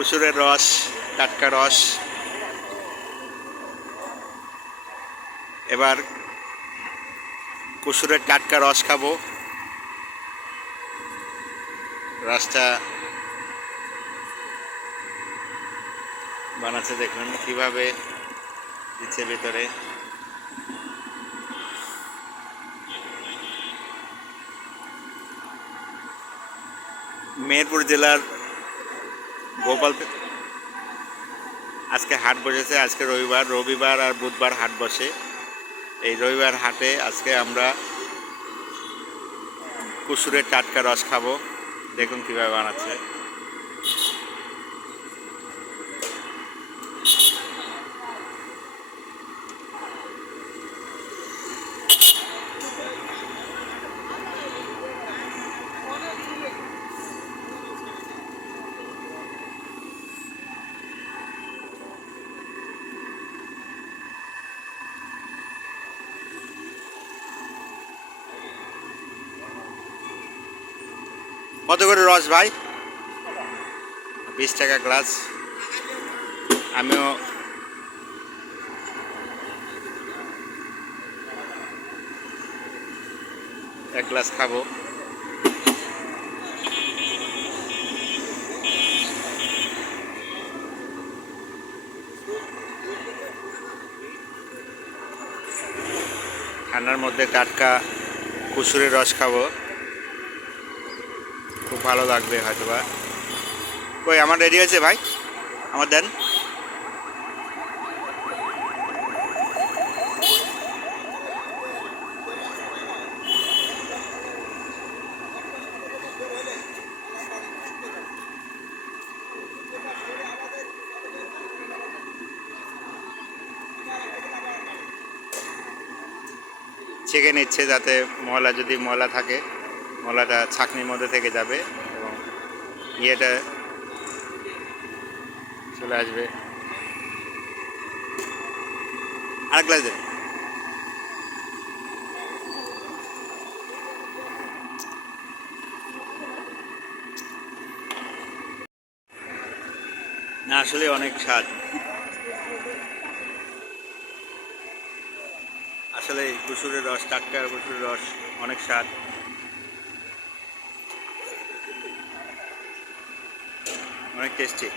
কুসুরের রস, টাটকা রস। এবার কুসুরের টাটকা রস খাবো। রসটা বানাচ্ছে দেখুন কিভাবে দিচ্ছে ভিতরে। মেহেরপুর জেলার গোপাল আজকে হাট বসেছে। আজকে রবিবার আর বুধবার হাট বসে। এই রবিবার হাটে আজকে আমরা কুসুরের টাটকা রস খাবো। দেখুন কিভাবে বানাচ্ছে। কত করে রস ভাই? 20 টাকা গ্লাস। আমিও এক গ্লাস খাবো। ঠান্ডার মধ্যে টাটকা কুসুরের রস খাবো, খুব ভালো লাগবে হয়তোবা। কই আমার রেডি হয়েছে ভাই, আমার দেন। ছেঁকে নিচ্ছে যাতে যদি ময়লা থাকে ময়লাটা ছাঁকনির মধ্যে থেকে যাবে এবং ইয়েটা চলে আসবে। আর গ্লাস দেন। না আসলে অনেক স্বাদ। আসলে কুসুরের রস, টাটকা কুসুরের রস অনেক স্বাদ। অনেক টেস্টি।